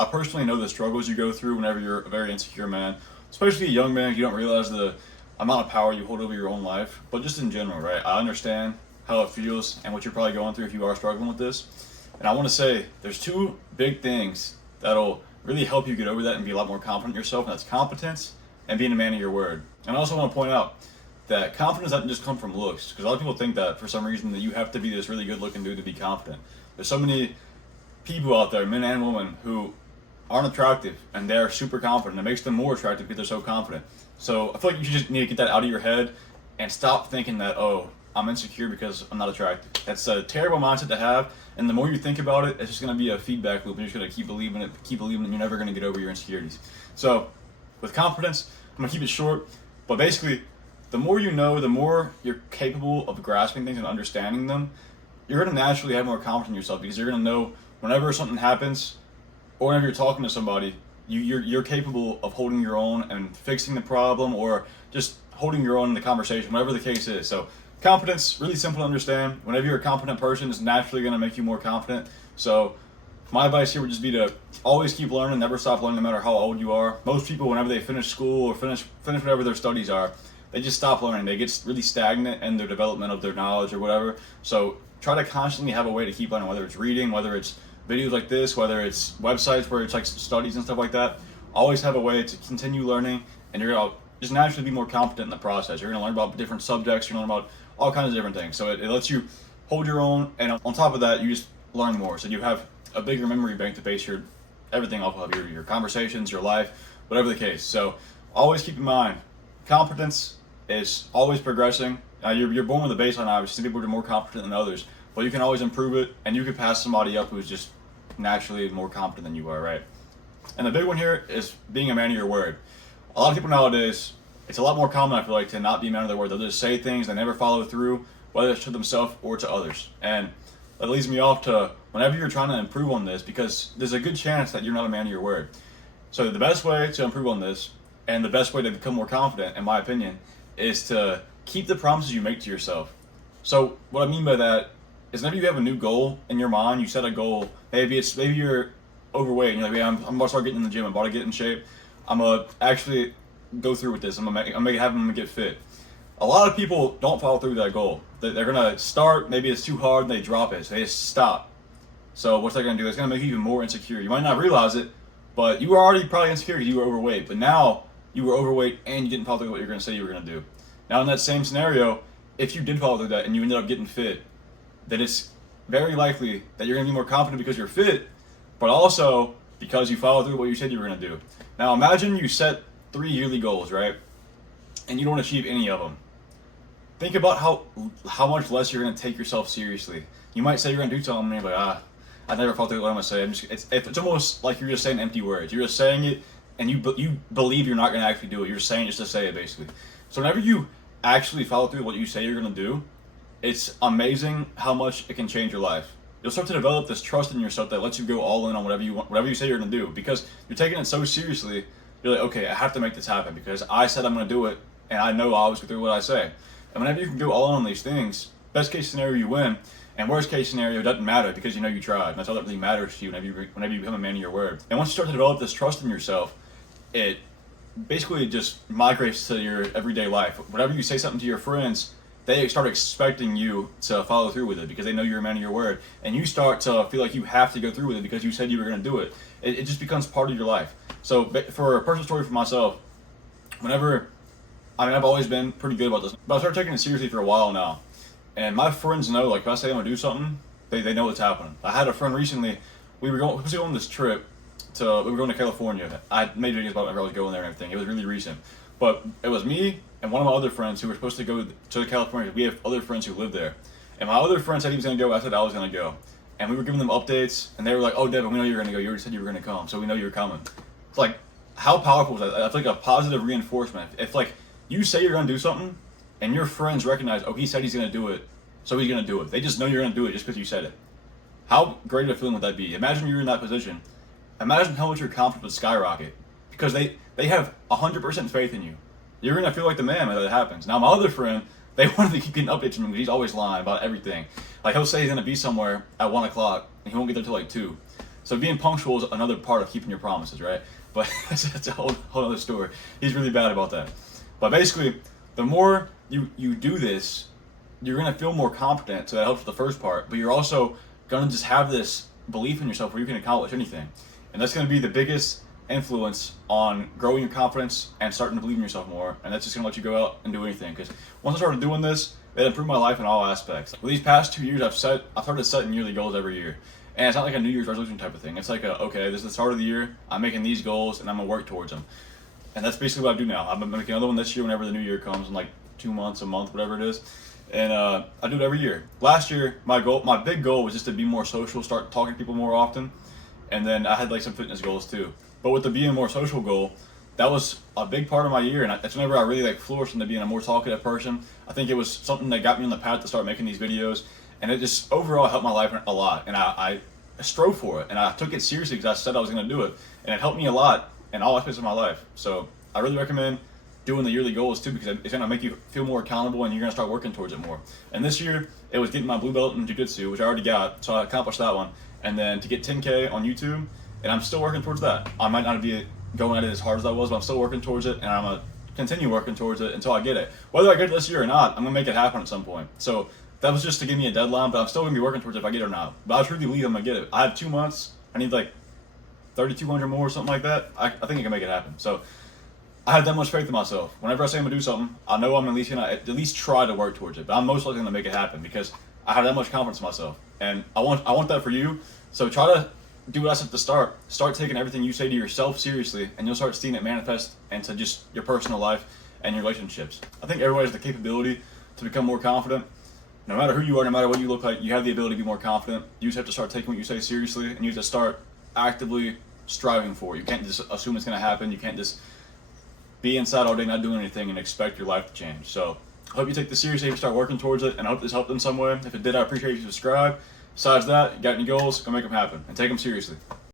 I personally know the struggles you go through whenever you're a very insecure man, especially a young man. You don't realize the amount of power you hold over your own life, but just in general, right? I understand how it feels and what you're probably going through if you are struggling with this. And I want to say there's two big things that'll really help you get over that and be a lot more confident in yourself, and that's competence and being a man of your word. And I also want to point out that confidence doesn't just come from looks, because a lot of people think that for some reason that you have to be this really good looking dude to be confident. There's so many people out there, men and women, who aren't attractive and they're super confident. It makes them more attractive because they're so confident. So I feel like you just need to get that out of your head and stop thinking that, oh, I'm insecure because I'm not attractive. That's a terrible mindset to have, and the more you think about it, it's just going to be a feedback loop, and you're just going to keep believing it, and you're never going to get over your insecurities. So with confidence, I'm going to keep it short, but basically, the more you know, the more you're capable of grasping things and understanding them, you're going to naturally have more confidence in yourself, because you're going to know whenever something happens or whenever you're talking to somebody, you're capable of holding your own and fixing the problem, or just holding your own in the conversation, whatever the case is. So competence, really simple to understand. Whenever you're a competent person, it's naturally going to make you more confident. So my advice here would just be to always keep learning, never stop learning, no matter how old you are. Most people, whenever they finish school or finish whatever their studies are, they just stop learning. They get really stagnant in their development of their knowledge or whatever. So try to constantly have a way to keep learning, whether it's reading, whether it's videos like this, whether it's websites where it's like studies and stuff like that. Always have a way to continue learning, and you're going to just naturally be more confident in the process. You're going to learn about different subjects, you're going to learn about all kinds of different things. So it lets you hold your own, and on top of that, you just learn more. So you have a bigger memory bank to base your everything off of, your conversations, your life, whatever the case. So always keep in mind, competence is always progressing. You're born with a baseline, obviously. Some people are more competent than others, but you can always improve it, and you can pass somebody up who's just naturally more competent than you are, right? And the big one here is being a man of your word. A lot of people nowadays, it's a lot more common, I feel like, to not be a man of their word. They'll just say things, they never follow through, whether it's to themselves or to others. And that leads me off to whenever you're trying to improve on this, because there's a good chance that you're not a man of your word. So the best way to improve on this, and the best way to become more confident, in my opinion, is to keep the promises you make to yourself. So what I mean by that is, whenever you have a new goal in your mind, you set a goal. Maybe you're overweight, and you're like, yeah, I'm about to start getting in the gym. I'm about to get in shape. I'm gonna actually go through with this. I'm gonna have them get fit. A lot of people don't follow through with that goal. They're gonna start. Maybe it's too hard, and they drop it. So they just stop. So what's that gonna do? It's gonna make you even more insecure. You might not realize it, but you were already probably insecure because you were overweight. But now you were overweight and you didn't follow through what you're gonna say you were gonna do. Now in that same scenario, if you did follow through that and you ended up getting fit, then it's very likely that you're going to be more confident because you're fit, but also because you followed through what you said you were going to do. Now imagine you set 3 yearly goals, right? And you don't achieve any of them. Think about how much less you're going to take yourself seriously. You might say you're going to do something and you're like, I never followed through what I'm going to say. It's almost like you're just saying empty words. You're just saying it, and you believe you're not going to actually do it. You're saying it just to say it, basically. So whenever you actually follow through what you say you're going to do, it's amazing how much it can change your life. You'll start to develop this trust in yourself that lets you go all in on whatever you want, whatever you say you're going to do, because you're taking it so seriously. You're like, okay, I have to make this happen because I said I'm going to do it, and I know I always go through what I say. And whenever you can go all in on these things, best case scenario you win, and worst case scenario it doesn't matter because you know you tried. And that's all that really matters to you whenever you become a man of your word. And once you start to develop this trust in yourself, it basically just migrates to your everyday life. Whenever you say something to your friends, they start expecting you to follow through with it because they know you're a man of your word, and you start to feel like you have to go through with it because you said you were going to do it. It just becomes part of your life. So for a personal story for myself, I've always been pretty good about this, but I started taking it seriously for a while now, and my friends know, like, if I say I'm going to do something, they know what's happening. I had a friend recently, we were going on this trip, we were going to California. I made videos about whenever I was going there and everything. It was really recent. But it was me and one of my other friends who were supposed to go to California. We have other friends who live there. And my other friend said he was going to go. I said I was going to go. And we were giving them updates. And they were like, oh, Devin, we know you're going to go. You already said you were going to come. So we know you're coming. It's like, how powerful is that? That's like a positive reinforcement. If like, you say you're going to do something and your friends recognize, oh, he said he's going to do it, so he's going to do it. They just know you're going to do it just because you said it. How great of a feeling would that be? Imagine you're in that position. Imagine how much your confidence would skyrocket. Because they have 100% faith in you. You're going to feel like the man when that happens. Now, my other friend, they wanted to keep getting updates from him because he's always lying about everything. Like, he'll say he's going to be somewhere at 1 o'clock, and he won't get there till like 2. So being punctual is another part of keeping your promises, right? But that's a whole other story. He's really bad about that. But basically, the more you do this, you're gonna feel more confident. So that helps with the first part. But you're also gonna just have this belief in yourself where you can accomplish anything, and that's gonna be the biggest influence on growing your confidence and starting to believe in yourself more. And that's just gonna let you go out and do anything. Because once I started doing this, it improved my life in all aspects. With these past 2 years, I've started setting yearly goals every year. And it's not like a New Year's resolution type of thing. It's like, okay, this is the start of the year. I'm making these goals, and I'm going to work towards them. And that's basically what I do now. I'm going to make another one this year whenever the new year comes, in like 2 months, a month, whatever it is. And I do it every year. Last year, my big goal was just to be more social, start talking to people more often. And then I had like some fitness goals too. But with the being more social goal, that was a big part of my year. And that's whenever I really like flourished into being a more talkative person. I think it was something that got me on the path to start making these videos. And it just overall helped my life a lot. And I strove for it, and I took it seriously because I said I was going to do it, and it helped me a lot in all aspects of my life. So I really recommend doing the yearly goals too, because it's going to make you feel more accountable, and you're going to start working towards it more. And this year it was getting my blue belt in jiu-jitsu, which I already got, so I accomplished that one. And then to get 10K on YouTube, and I'm still working towards that. I might not be going at it as hard as I was, but I'm still working towards it, and I'm going to continue working towards it until I get it. Whether I get it this year or not, I'm going to make it happen at some point. So that was just to give me a deadline, but I'm still going to be working towards it if I get it or not. But I truly believe I'm going to get it. I have 2 months. I need like 3,200 more or something like that. I think I can make it happen. So I have that much faith in myself. Whenever I say I'm going to do something, I know I'm at least going to at least try to work towards it. But I'm most likely going to make it happen because I have that much confidence in myself. And I want that for you. So try to do what I said at the start. Start taking everything you say to yourself seriously, and you'll start seeing it manifest into just your personal life and your relationships. I think everybody has the capability to become more confident. No matter who you are, no matter what you look like, you have the ability to be more confident. You just have to start taking what you say seriously, and you have to start actively striving for it. You can't just assume it's going to happen. You can't just be inside all day not doing anything and expect your life to change. So I hope you take this seriously and start working towards it, and I hope this helped in some way. If it did, I appreciate you subscribe. Besides that, you got any goals, go make them happen and take them seriously.